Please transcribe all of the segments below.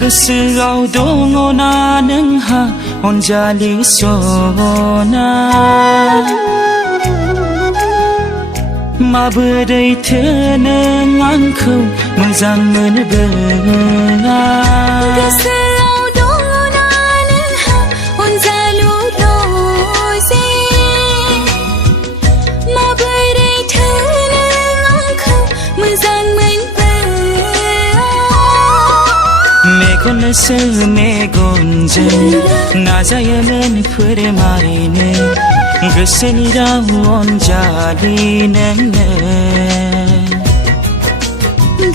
गोसोआव दङना नोंहा अनजालि सना माबोरैथो नों आंखौ मोजां मोनबोआ मेगनसो मेगनजों नाजायोमोन फोरमायनो गोसोनि राव अनजालि नोंनो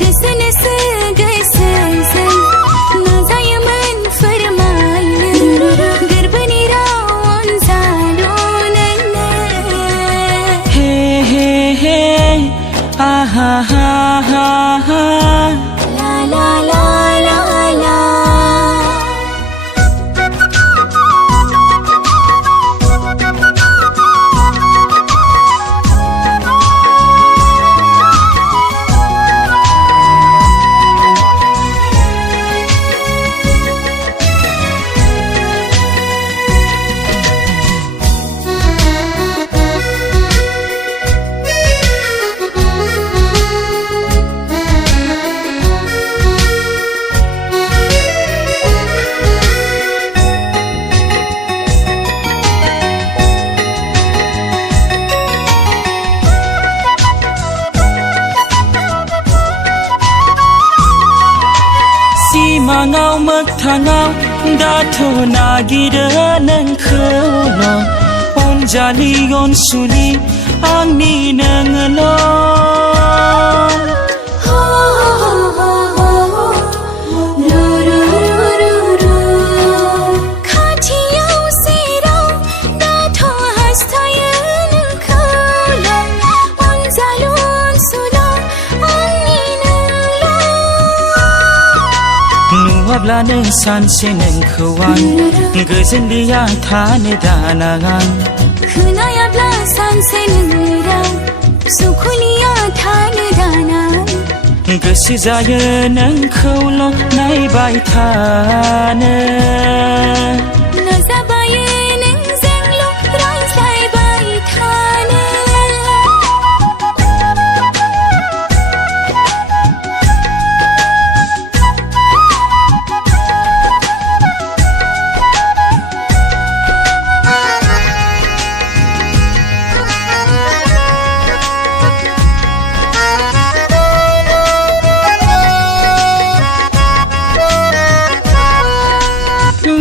गोसोनोसो गोसोजों नाजायोमोन फोरमायनो गोरबोनि राव अनजालु नोंनो हे हे हे आहा हा हा हा ला ला ला सिमाङाव मोगथाङाव दाथ' नागिरो नोंखौल' अनजालि अनसुलि आंनि नोङोल' नुवाब्लानो सानसे नोंखौ आं गोजोनलिया थानो दाना आं खोनायाब्ला सानसे नोंनि राव सुखुलिया थानो दाना गोसो जायो नोंखौल' नायबाय थानो नाजाबायो नोंजोंल' रायज्लायबाय थानो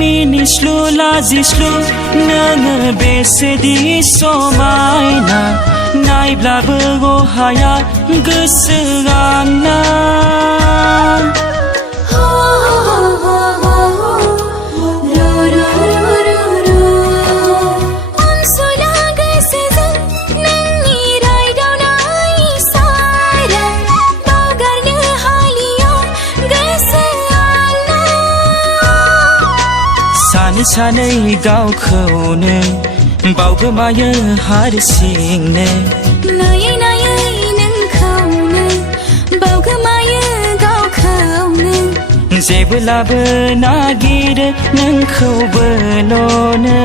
मिनिस्लु लाजिस्लु नोङो बेसेदि समायना नायब्लाबो अहाया गोसो आंना सानै सानै गावखौनो बावगोमायो हारसिंनो नायै नायै नोंखौनो बावगोमायो गावखौनो जेब्लाबो नागिरो नोंखौबोल'नो